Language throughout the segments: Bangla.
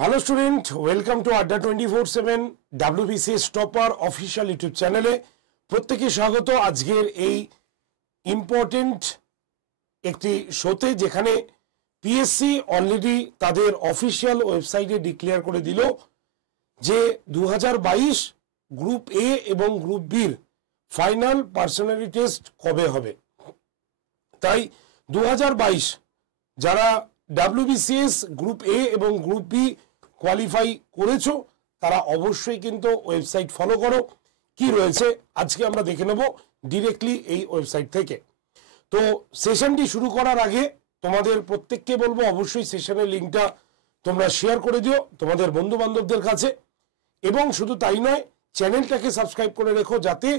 हेलो स्टूडेंट, वेलकम टू अड्डा 24/7 WBCS टपार ऑफिशियल यूट्यूब चैनले प्रत्येके स्वागत। आजकेर এই ইম্পর্টেন্ট একটি শোতে যেখানে পিএসসি অলরেডি তাদের অফিশিয়াল ওয়েবসাইটে ডিক্লেয়ার করে দিল যে 2022 গ্রুপ এ এবং গ্রুপ বির ফাইনাল পার্সোনালিটি টেস্ট কবে হবে। তাই 2022 যারা WBCS গ্রুপ এ এবং গ্রুপ বি কোয়ালিফাই করেছো তারা অবশ্যই কিন্তু ওয়েবসাইট ফলো করো। কি রয়েছে আজকে আমরা দেখে নেব ডিরেক্টলি এই ওয়েবসাইট থেকে। তো সেশনটি শুরু করার আগে তোমাদের প্রত্যেককে বলবো অবশ্যই সেশনের লিঙ্কটা তোমরা শেয়ার করে দিও তোমাদের বন্ধু বান্ধবদের কাছে, এবং শুধু তাই নয় চ্যানেলটাকে সাবস্ক্রাইব করে রেখো যাতে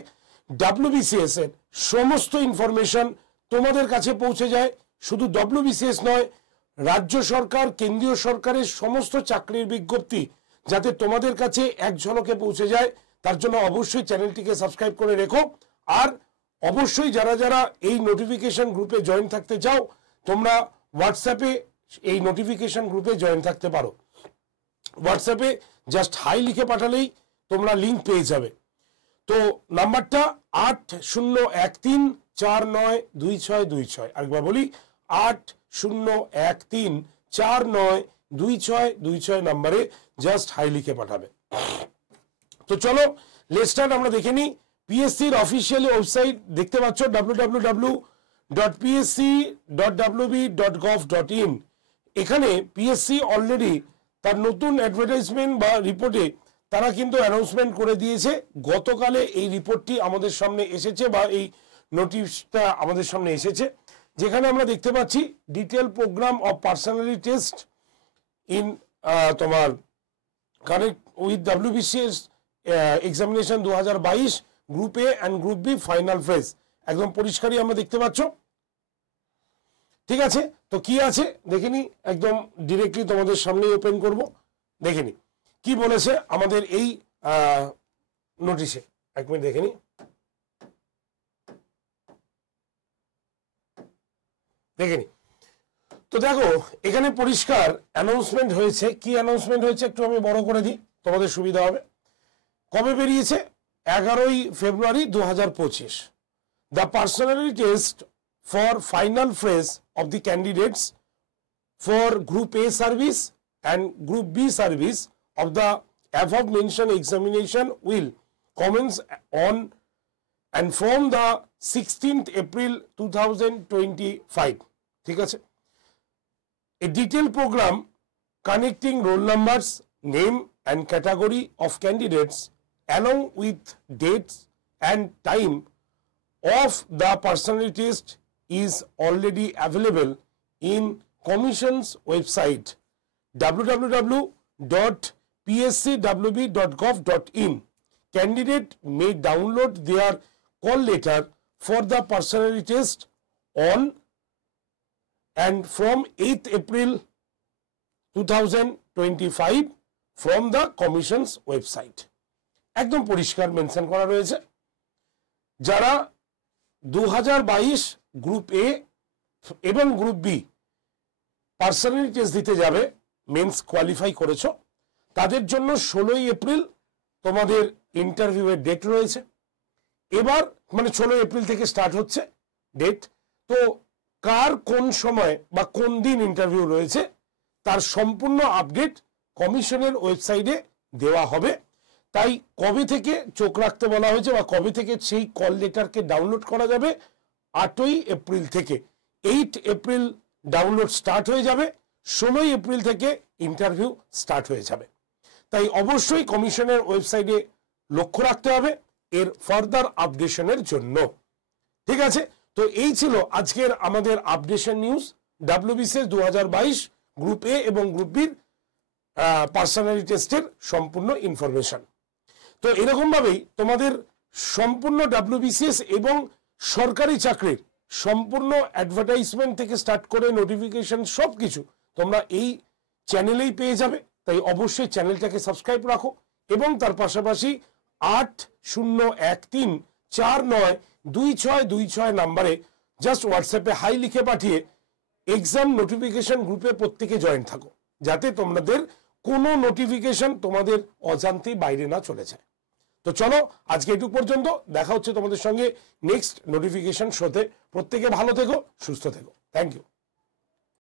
WBCS এর সমস্ত ইনফরমেশন তোমাদের কাছে পৌঁছে যায়। শুধু WBCS নয়, রাজ্য সরকার কেন্দ্রীয় সরকারের সমস্ত চাকরির বিজ্ঞপ্তি যাতে তোমাদের কাছে এক ঝলকে পৌঁছে যায় তার জন্য অবশ্যই চ্যানেলটিকে সাবস্ক্রাইব করে রেখো। আর অবশ্যই যারা যারা এই নোটিফিকেশন গ্রুপে জয়েন থাকতে চাও তোমরা হোয়াটসঅ্যাপে এই নোটিফিকেশন গ্রুপে জয়েন থাকতে পারো। হোয়াটসঅ্যাপে জাস্ট হাই লিখে পাঠালেই তোমরা লিঙ্ক পেয়ে যাবে। তো নাম্বারটা 8013492626। আরেকবার বলি 8013492626 নম্বরে জাস্ট হাই লিখে পাঠাবে। তো চলো লেটস স্টার্ট। আমরা দেখে নিই পিএসসির অফিসিয়াল ওয়েবসাইট দেখতে পাচ্ছ www.psc.wb.gov.in। এখানে পিএসসি অলরেডি তার নতুন অ্যাডভার্টাইজমেন্ট বা রিপোর্টে তারা কিন্তু অ্যানাউন্সমেন্ট করে দিয়েছে। গতকালে এই রিপোর্টটি আমাদের সামনে এসেছে বা এই নোটিশটা আমাদের সামনে এসেছে, যেখানে আমরা দেখতে পাচ্ছি detail program of personality test in তোমার connect with WBCS examination 2022 group A and group B final phase. একদম পরিষ্কারই আমরা দেখতে পাচ্ছ। ঠিক আছে, তো কি আছে দেখে নি, একদম ডিরেক্টলি তোমাদের সামনে ওপেন করব। দেখে নি কি বলেছে আমাদের এই নোটিশে। এক মিনিট দেখে নি, দেখে নি। তো দেখো এখানে পরিষ্কার অ্যানাউন্সমেন্ট হয়েছে। কি অ্যানাউন্সমেন্ট হয়েছে একটু আমি বড় করে দিই তোমাদের সুবিধা হবে। কবে বেরিয়েছে? 11ই ফেব্রুয়ারি 2025। The personality test for final phase of the candidates for group A service and group B service of the above mentioned examination will commence on and from the 16th April 2025. ঠিক আছে, a detailed program connecting roll numbers, name and category of candidates along with dates and time of the personality test is already available in Commission's website www.pscwb.gov.in. Candidate may download their call letter for the personality test on and from 8th April 2025 from the Commission's website. একদম পরিষ্কার মেনশন করা রয়েছে যারা 2022 গ্রুপ এ এবং গ্রুপ বি পার্সোনালিটি টেস্ট দিতে যাবে, মেন্স কোয়ালিফাই করেছো, তাদের জন্য 16ই এপ্রিল তোমাদের ইন্টারভিউয়ের ডেট রয়েছে। এবার মানে 16 এপ্রিল থেকে স্টার্ট হচ্ছে ডেট। তো কার কোন সময় বা কোন দিন ইন্টারভিউ রয়েছে তার সম্পূর্ণ আপডেট কমিশনের ওয়েবসাইটে দেওয়া হবে। তাই কবে থেকে চোখ রাখতে বলা হয়েছে বা কবে থেকে সেই কল লেটারকে ডাউনলোড করা যাবে? 8ই এপ্রিল থেকে। 8 এপ্রিল ডাউনলোড স্টার্ট হয়ে যাবে, 16 এপ্রিল থেকে ইন্টারভিউ স্টার্ট হয়ে যাবে। তাই অবশ্যই কমিশনের ওয়েবসাইটে লক্ষ্য রাখতে হবে এর ফার্দার আপডেশনের জন্য। ঠিক আছে, তো এই ছিল আজকের আমাদের আপডেশন নিউজ WBCS 2022 গ্রুপ এ এবং গ্রুপ বির পার্সোনালিটি টেস্টের সম্পূর্ণ ইনফরমেশন। তো এরকমভাবেই তোমাদের সম্পূর্ণ WBCS এবং সরকারি চাকরির সম্পূর্ণ অ্যাডভার্টাইজমেন্ট থেকে স্টার্ট করে নোটিফিকেশন সব কিছু তোমরা এই চ্যানেলেই পেয়ে যাবে। তাই অবশ্যই চ্যানেলটাকে সাবস্ক্রাইব রাখো এবং তার পাশাপাশি 8013492626 নাম্বারে জাস্ট হোয়াটসঅ্যাপে হাই লিখে পাঠিয়ে এক্সাম নোটিফিকেশন গ্রুপে প্রত্যেকে জয়েন থাকো যাতে তোমাদের কোনো নোটিফিকেশন তোমাদের অজান্তেই বাইরে না চলে যায়। তো চলো আজকে এটুকু পর্যন্ত, দেখা হচ্ছে তোমাদের সঙ্গে নেক্সট নোটিফিকেশন শোতে। প্রত্যেকে ভালো থেকো, সুস্থ থেকো। Thank you.